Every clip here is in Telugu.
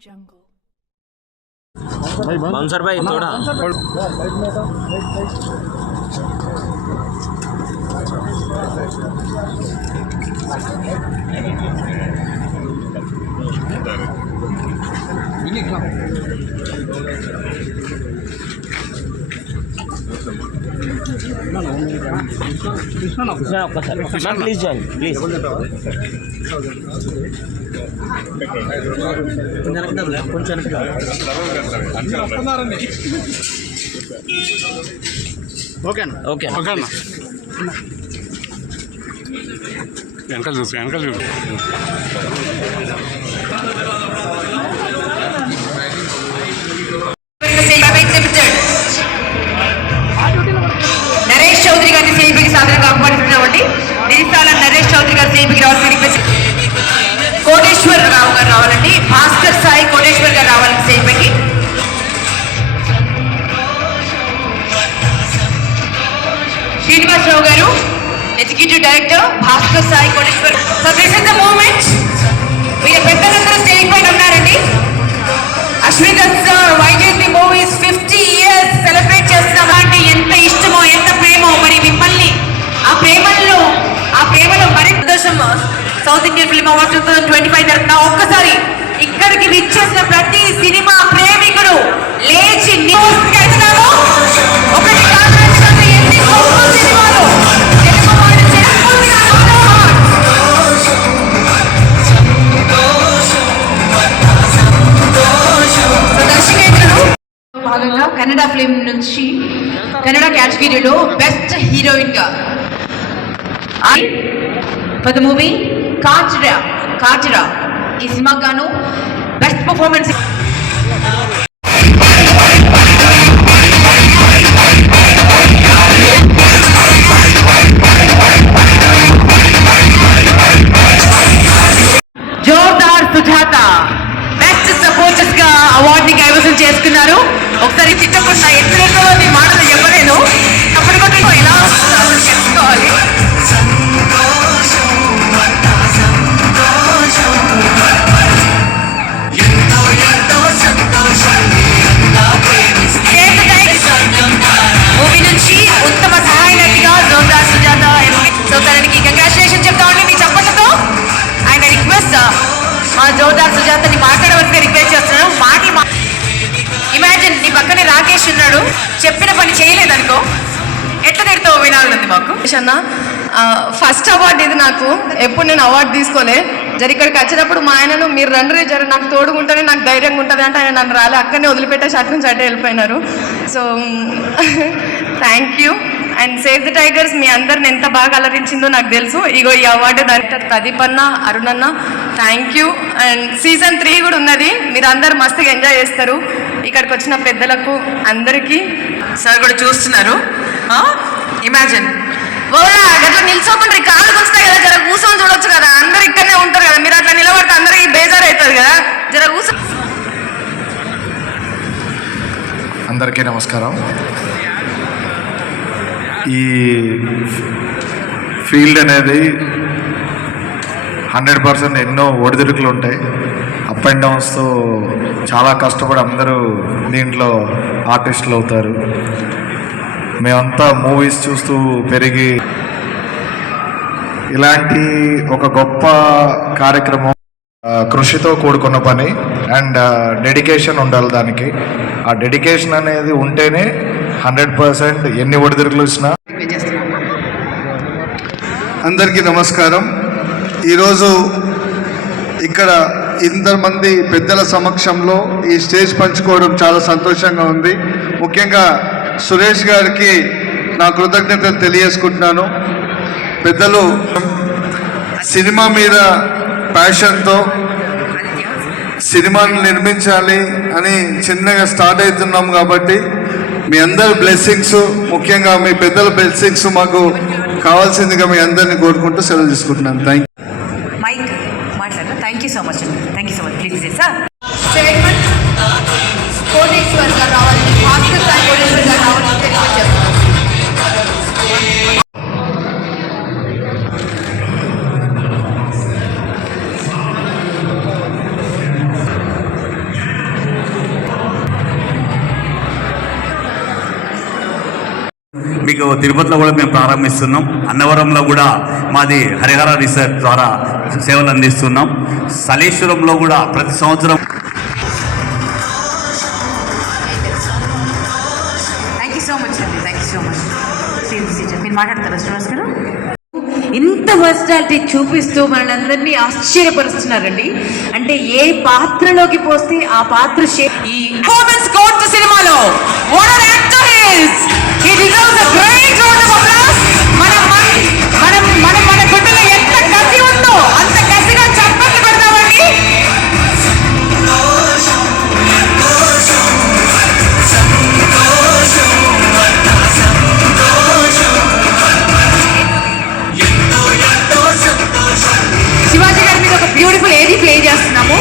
jungle. बाउंसर भाई थोड़ा ప్లీజ్ జాయిన్ ప్లీజ్ కొంచెం ఓకేనా ఓకే ఓకేనా వెనకాల చూసు నరేష్ చౌదరి గారిని సిఐపికి సాధారణంగా ఆహ్వానిస్తున్నటువంటి నిరిసాల నరేష్ చౌదరి గారు సిఐపికి రావాలని రిక్వెస్ట్. కోటేశ్వర్ రావు గారు రావాలండి. భాస్కర్ సాయి కోటేశ్వర్ గారు రావాలండి సిఐపికి. శ్రీనివాసరావు గారు executive director, Bhaskar Sai Koteswar. So this is the moment. వీళ్ళ పెద్దలందరూ స్టేజ్ పైన ఉన్నారండి. Ashwin Dutt Vyjayanthi Movies 50 years celebrate చేస్తున్నాం. అంటే ఎంత ఇష్టమో ఎంత ప్రేమో మరి మిమ్మల్ని ఆ ప్రేమలో మరింత సంతోషం. సౌత్ ఇండియన్ ఫిల్మ్ అవార్డ్ 2025 తరఫున ఒక్కసారి ఇక్కడికి విచ్చేసిన ప్రతి సినిమా ప్రేమికుడు లేచి నిలుస్తున్నారు. ఒకటి కాదు ఎన్ని గొప్ప సినిమాలు తెలుగు వాళ్ళు భాగంగా కన్నడ ఫిల్మ్ నుంచి కన్నడ కేటగిరీలో బెస్ట్ హీరోయిన్ గా ఫర్ ద మూవీ కాంచరా ఈ సినిమా గాను best performance. Zordaar Sujatha best supporters గా అవార్డు ని కైవసం చేసుకున్నారు. ఒకసారి చిట్టకుండా ఎత్తులో మీ మాటలు చెప్పలేను. అప్పటికొట్టి ఎలా చెప్పుకోవాలి. మూవీ నుంచి ఉత్తమ సహాయ నటిగా జోర్దార్ సుజాత. సో తనకి కంగ్రాచులేషన్ చెప్తామండి మీ చెప్పడంతో. ఆయన రిక్వెస్ట్ మా జోర్దార్ సుజాతని మాట్లాడవలసిన రిక్వెస్ట్ చేస్తున్నాను. ఇమాజిన్ నీ పక్కనే రాకేష్ ఉన్నాడు, చెప్పిన పని చేయలేదనుకో ఎట్లా తిడతావు వినాలనుంది మాకు. అన్న ఫస్ట్ అవార్డు ఇది నాకు. ఎప్పుడు నేను అవార్డు తీసుకోలే. ఇక్కడికి వచ్చినప్పుడు మా ఆయనను మీరు రండి జర నాకు తోడుకుంటేనే నాకు ధైర్యంగా ఉంటుంది అంటే ఆయన నన్ను రాలే. అక్కడనే వదిలిపెట్టేసి అటు నుంచి అటే వెళ్ళిపోయినారు. So thank you. And save the tigers మీ అందరిని ఎంత బాగా అలరించిందో నాకు తెలుసు. ఇగో ఈ అవార్డు డైరెక్టర్ ప్రదీప్ అన్న, అరుణ్ అన్న, థ్యాంక్ యూ. అండ్ సీజన్ 3 కూడా ఉన్నది. మీరు అందరు మస్తుగా ఎంజాయ్ చేస్తారు. ఇక్కడికి వచ్చిన పెద్దలకు అందరికీ సార్ కూడా చూస్తున్నారు. ఇమాజిన్ అట్లా నిల్చోకుండా కాళ్ళు కూర్చున్నాయి కదా, జర కూర్చొని చూడొచ్చు కదా. అందరు ఇక్కడనే ఉంటారు కదా, మీరు అట్లా నిలబడితే అందరికి బేజారు అవుతుంది కదా. జర కూర్చో. అందరికీ నమస్కారం. ఈ ఫీల్డ్ అనేది 100% ఎన్నో ఒడిదుడుకులు ఉంటాయి. అప్ అండ్ డౌన్స్తో చాలా కష్టపడి అందరూ దీంట్లో ఆర్టిస్టులు అవుతారు. మేమంతా మూవీస్ చూస్తూ పెరిగి ఇలాంటి ఒక గొప్ప కార్యక్రమం కృషితో కూడుకున్న పని అండ్ డెడికేషన్ ఉండాలి దానికి. ఆ డెడికేషన్ అనేది ఉంటేనే 100% ఎన్ని ఒడిదుడుకులు వచ్చినా. అందరికీ నమస్కారం. ఈరోజు ఇక్కడ ఇంతమంది పెద్దల సమక్షంలో ఈ స్టేజ్ పంచుకోవడం చాలా సంతోషంగా ఉంది. ముఖ్యంగా సురేష్ గారికి నా కృతజ్ఞతలు తెలియజేసుకుంటున్నాను. పెద్దలు సినిమా మీద ప్యాషన్తో సినిమాను నిర్మించాలి అని చిన్నగా స్టార్ట్ అవుతున్నాం కాబట్టి మీ అందరి బ్లెస్సింగ్స్, ముఖ్యంగా మీ పెద్దల బ్లెస్సింగ్స్ మాకు కావాల్సిందిగా మీ అందరినీ కోరుకుంటూ సెలవు తీసుకుంటున్నాను. Thank you. మైక్ మాట్లాడతా. Thank you so much. Thank you so much. Please sir. Koteshwar గారు రావాలని, భాస్కర్ సాయి కోటేశ్వర్ గారు రావాలని రిక్వెస్ట్ చేస్తున్నాను. తిరుపతిలో కూడా మేము ప్రారంభిస్తున్నాం. అన్నవరంలో కూడా మాది హరిహర రీసెర్చ్ ద్వారా సేవలు అందిస్తున్నాం. సలేశ్వరంలో కూడా ప్రతి సంవత్సరం. థ్యాంక్ యూ సో మచ్ అండి, థ్యాంక్ యూ సో మచ్. మీరు మాట్లాడతారా శ్రీనివాస్ గారు? ఇంత వర్స్టాలిటీ చూపిస్తూ మనందరినీ ఆశ్చర్యపరుస్తున్నారండి. అంటే ఏ పాత్రలోకి పోస్తే ఆ పాత్ర ఈ పర్ఫార్మెన్స్ కోట్ సినిమాలో what an actor he is. He deserves a great round of applause. మన గుడ్డలో ఎంత కసి ఉందో అంత కసిగా చప్పట్లు పెడతామండి. శివాజీ గారి మీద ఒక బ్యూటిఫుల్ ఏది ప్లే చేస్తున్నాము.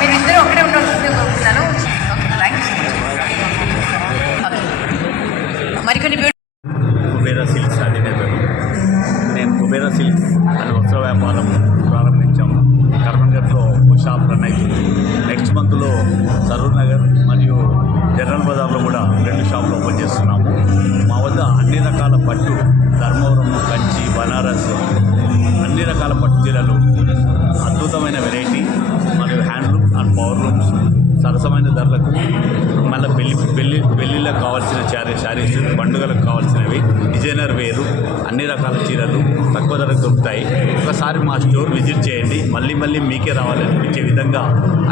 మీరిద్దరు ఒకటే ఉండాల్సింది కోరుతున్నాను. మరికొన్ని కుబేరా సిల్క్స్ అధినేతలు. నేను కుబేరా సిల్క్స్ అనే వస్త్ర వ్యాపారం ప్రారంభించాము. కరీంనగర్లో షాప్ రన్ అవుతుంది. నెక్స్ట్ మంత్లో సరూర్ నగర్ మరియు జనరల్ బజార్లో కూడా 2 షాపులు ఓపెన్ చేస్తున్నాము. మా వద్ద అన్ని రకాల పట్టు, ధర్మవరం, కంచి, బనారస్, అన్ని రకాల పట్టు చీరలు, అద్భుతమైన వెరైటీ మరియు హ్యాండ్లూమ్స్ అండ్ పవర్లూమ్స్ సరసమైన ధరలకు, మళ్ళీ పెళ్ళిళ్ళకు కావాల్సిన శారీస్, పండుగలకు కావాల్సినవి, డిజైనర్ వేరు, అన్ని రకాల చీరలు తక్కువ ధరకు దొరుకుతాయి. ఒకసారి మా స్టోర్ విజిట్ చేయండి. మళ్ళీ మీకే రావాలనిపించే విధంగా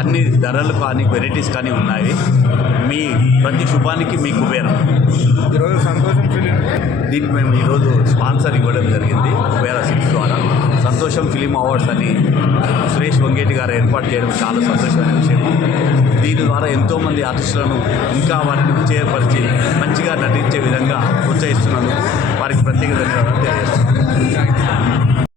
అన్ని ధరలు కానీ వెరైటీస్ కానీ ఉన్నాయి. మీ ప్రతి శుభానికి మీ కుబేరా. ఈరోజు సంతోషం ఫిలిం దీనికి మేము ఈరోజు స్పాన్సర్ ఇవ్వడం జరిగింది కుబేరా సిల్క్స్ ద్వారా. సంతోషం ఫిలిం అవార్డ్స్ అని సురేష్ వంగేటి గారు ఏర్పాటు చేయడం చాలా సంతోషమైన విషయం. దీని ద్వారా ఎంతోమంది ఆర్టిస్టులను ఇంకా వారిని విజయపరిచి మంచిగా నటించే విధంగా ప్రోత్సహిస్తున్నందుకు వారికి ప్రత్యేక ధన్యవాదాలు తెలియజేస్తున్నాను.